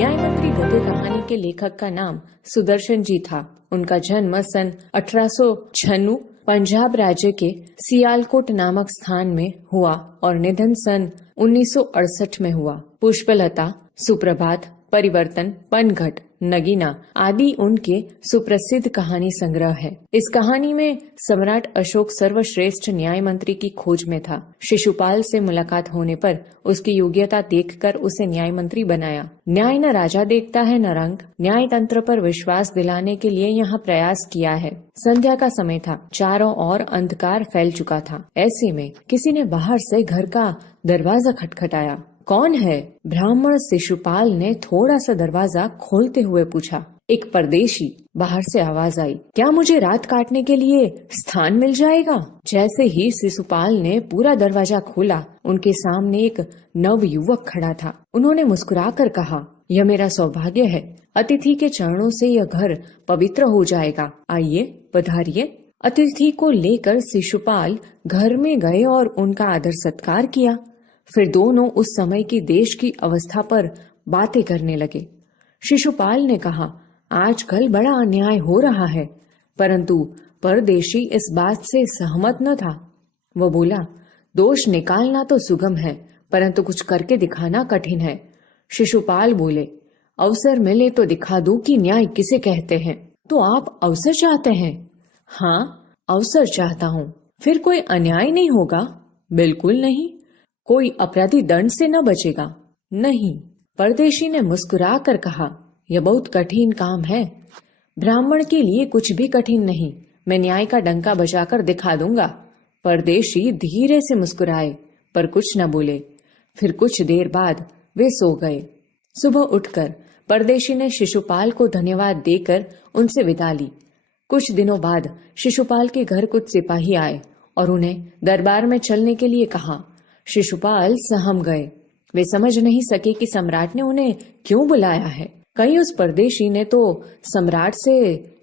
न्याय मंत्री गद्य कहानी के लेखक का नाम सुदर्शन जी था। उनका जन्म सन 1896 पंजाब राज्य के सियालकोट नामक स्थान में हुआ और निधन सन 1968 में हुआ। पुष्पलता, सुप्रभात, परिवर्तन, पनघट, नगीना आदि उनके सुप्रसिद्ध कहानी संग्रह है। इस कहानी में सम्राट अशोक सर्वश्रेष्ठ न्याय मंत्री की खोज में था। शिशुपाल से मुलाकात होने पर उसकी योग्यता देखकर उसे न्याय मंत्री बनाया। न्याय न राजा देखता है न रंग, न्याय तंत्र पर विश्वास दिलाने के लिए यहाँ प्रयास किया है। संध्या का समय था, चारों ओर अंधकार फैल चुका था। ऐसे में किसी ने बाहर से घर का दरवाजा खटखटाया। कौन है? ब्राह्मण शिशुपाल ने थोड़ा सा दरवाजा खोलते हुए पूछा। एक परदेशी। बाहर से आवाज आई, क्या मुझे रात काटने के लिए स्थान मिल जाएगा? जैसे ही शिशुपाल ने पूरा दरवाजा खोला, उनके सामने एक नव युवक खड़ा था। उन्होंने मुस्कुराकर कहा, यह मेरा सौभाग्य है। अतिथि के चरणों से यह घर पवित्र हो जाएगा। आइए, पधारिए। अतिथि को लेकर शिशुपाल घर में गए और उनका आदर सत्कार किया। फिर दोनों उस समय की देश की अवस्था पर बातें करने लगे। शिशुपाल ने कहा, आजकल बड़ा अन्याय हो रहा है, परंतु परदेशी इस बात से सहमत न था। वो बोला, दोष निकालना तो सुगम है, परंतु कुछ करके दिखाना कठिन है। शिशुपाल बोले, अवसर मिले तो दिखा दूं कि न्याय किसे कहते हैं। तो आप अवसर चाहते हैं? हाँ, अवसर चाहता हूँ। फिर कोई अन्याय नहीं होगा? बिल्कुल नहीं। कोई अपराधी दंड से न बचेगा? नहीं। परदेशी ने मुस्कुरा कर कहा, यह बहुत कठिन काम है। ब्राह्मण के लिए कुछ भी कठिन नहीं। मैं न्याय का डंका बजाकर दिखा दूंगा। परदेशी धीरे से मुस्कुराए, पर कुछ न बोले। फिर कुछ देर बाद वे सो गए। सुबह उठकर परदेशी ने शिशुपाल को धन्यवाद देकर उनसे विदा ली। कुछ दिनों बाद शिशुपाल के घर कुछ सिपाही आए और उन्हें दरबार में चलने के लिए कहा। शिशुपाल सहम गए। वे समझ नहीं सके कि सम्राट ने उन्हें क्यों बुलाया है। कहीं उस परदेशी ने तो सम्राट से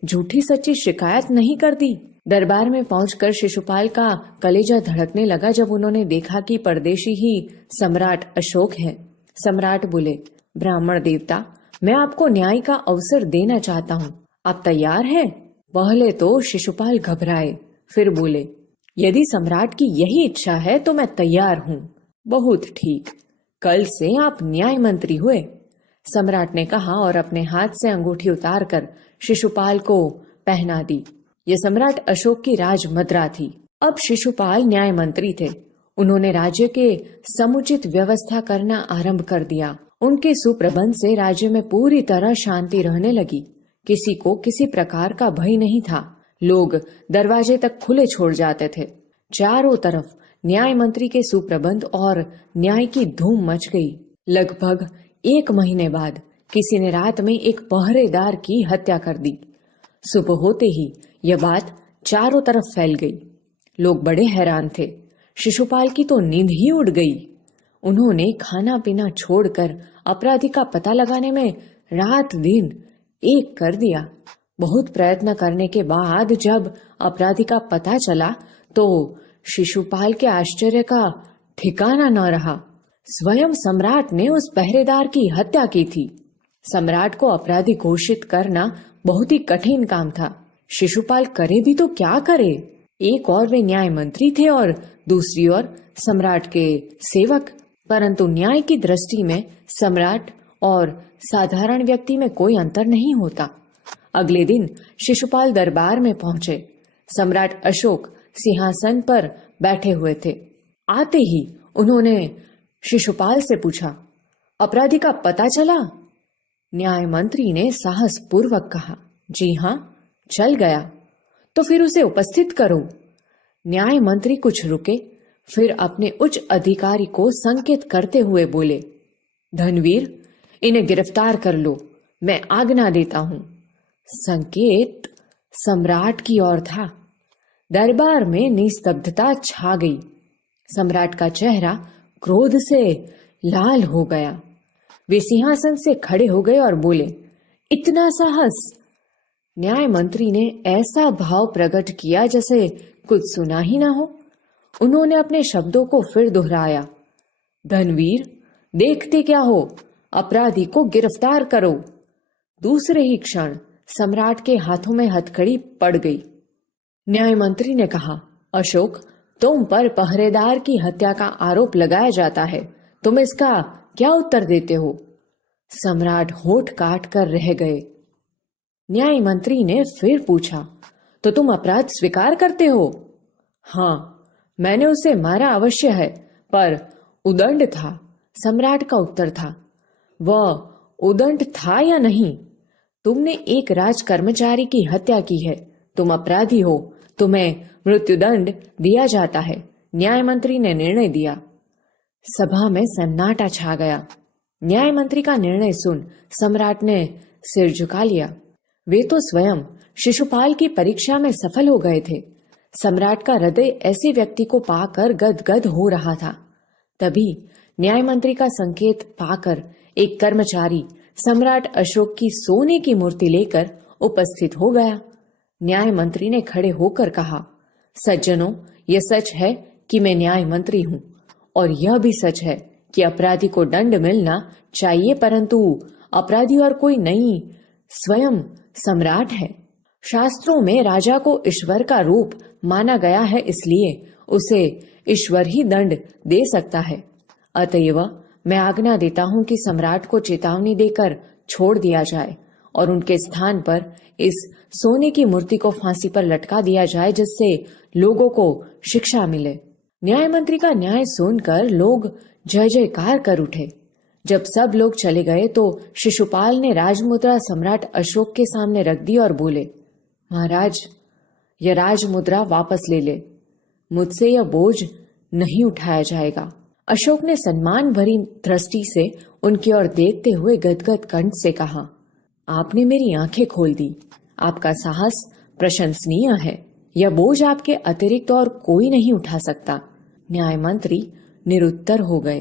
झूठी सच्ची शिकायत नहीं कर दी। दरबार में पहुंचकर शिशुपाल का कलेजा धड़कने लगा जब उन्होंने देखा कि परदेशी ही सम्राट अशोक है। सम्राट बोले, ब्राह्मण देवता, मैं आपको न्याय का अवसर देना चाहता हूँ। आप तैयार हैं? पहले तो शिशुपाल घबराए, फिर बोले, यदि सम्राट की यही इच्छा है तो मैं तैयार हूँ। बहुत ठीक, कल से आप न्याय मंत्री हुए, सम्राट ने कहा और अपने हाथ से अंगूठी उतारकर शिशुपाल को पहना दी। ये सम्राट अशोक की राज मुद्रा थी। अब शिशुपाल न्याय मंत्री थे। उन्होंने राज्य के समुचित व्यवस्था करना आरंभ कर दिया। उनके सुप्रबंध से राज्य में पूरी तरह शांति रहने लगी। किसी को किसी प्रकार का भय नहीं था। लोग दरवाजे तक खुले छोड़ जाते थे। चारों तरफ न्याय मंत्री के सुप्रबंध और न्याय की धूम मच गई। लगभग 1 महीने बाद किसी ने रात में एक पहरेदार की हत्या कर दी। सुबह होते ही यह बात चारों तरफ फैल गई। लोग बड़े हैरान थे। शिशुपाल की तो नींद ही उड़ गई। उन्होंने खाना पीना छोड़कर अपराधी का पता लगाने में रात दिन एक कर दिया। बहुत प्रयत्न करने के बाद जब अपराधी का पता चला तो शिशुपाल के आश्चर्य का ठिकाना न रहा। स्वयं सम्राट ने उस पहरेदार की हत्या की थी। सम्राट को अपराधी घोषित करना बहुत ही कठिन काम था। शिशुपाल करे भी तो क्या करे? एक और वे न्याय मंत्री थे और दूसरी ओर सम्राट के सेवक। परंतु न्याय की दृष्टि में सम्राट और साधारण व्यक्ति में कोई अंतर नहीं होता। अगले दिन शिशुपाल दरबार में पहुंचे। सम्राट अशोक सिंहासन पर बैठे हुए थे। आते ही उन्होंने शिशुपाल से पूछा, अपराधी का पता चला? न्याय मंत्री ने साहस पूर्वक कहा, जी हाँ, चल गया। तो फिर उसे उपस्थित करो। न्याय मंत्री कुछ रुके, फिर अपने उच्च अधिकारी को संकेत करते हुए बोले, धनवीर, इन्हें गिरफ्तार कर लो, मैं आज्ञा देता हूं। संकेत सम्राट की ओर था। दरबार में निस्तब्धता छा गई। सम्राट का चेहरा क्रोध से लाल हो गया। वे सिंहासन से खड़े हो गए और बोले, इतना साहस? न्याय मंत्री ने ऐसा भाव प्रकट किया जैसे कुछ सुना ही ना हो। उन्होंने अपने शब्दों को फिर दोहराया, धनवीर, देखते क्या हो, अपराधी को गिरफ्तार करो। दूसरे ही क्षण सम्राट के हाथों में हथकड़ी पड़ गई। न्याय मंत्री ने कहा, अशोक, तुम पर पहरेदार की हत्या का आरोप लगाया जाता है, तुम इसका क्या उत्तर देते हो? सम्राट होठ काट कर रह गए। न्याय मंत्री ने फिर पूछा, तो तुम अपराध स्वीकार करते हो? हाँ, मैंने उसे मारा अवश्य है, पर उदंड था, सम्राट का उत्तर था। वह उदंड था या नहीं? तुमने एक राज कर्मचारी की हत्या की है, तुम अपराधी हो, तुम्हें मृत्युदंड दिया जाता है, न्याय मंत्री ने निर्णय दिया। सभा में सन्नाटा छा गया। न्याय मंत्री का निर्णय सुन सम्राट ने सिर झुका लिया। वे तो स्वयं शिशुपाल की परीक्षा में सफल हो गए थे। सम्राट का हृदय ऐसे व्यक्ति को पाकर गदगद हो रहा था। तभी न्याय मंत्री का संकेत पाकर एक कर्मचारी सम्राट अशोक की सोने की मूर्ति लेकर उपस्थित हो गया। न्याय मंत्री ने खड़े होकर कहा, सज्जनों, यह सच है कि मैं न्याय मंत्री हूं, और यह भी सच है कि अपराधी को दंड मिलना चाहिए, परंतु अपराधी और कोई नहीं, स्वयं सम्राट है। शास्त्रों में राजा को ईश्वर का रूप माना गया है, इसलिए उसे ईश्वर ही दंड दे सकता है। अतएव मैं आज्ञा देता हूं कि सम्राट को चेतावनी देकर छोड़ दिया जाए और उनके स्थान पर इस सोने की मूर्ति को फांसी पर लटका दिया जाए, जिससे लोगों को शिक्षा मिले। न्याय मंत्री का न्याय सुनकर लोग जय जयकार कर उठे। जब सब लोग चले गए तो शिशुपाल ने राजमुद्रा सम्राट अशोक के सामने रख दी और बोले, महाराज, यह राजमुद्रा वापस ले ले, मुझसे यह बोझ नहीं उठाया जाएगा। अशोक ने सम्मान भरी दृष्टि से उनकी ओर देखते हुए गदगद कंठ से कहा, आपने मेरी आंखें खोल दी, आपका साहस प्रशंसनीय है, यह बोझ आपके अतिरिक्त और कोई नहीं उठा सकता। न्याय मंत्री निरुत्तर हो गए।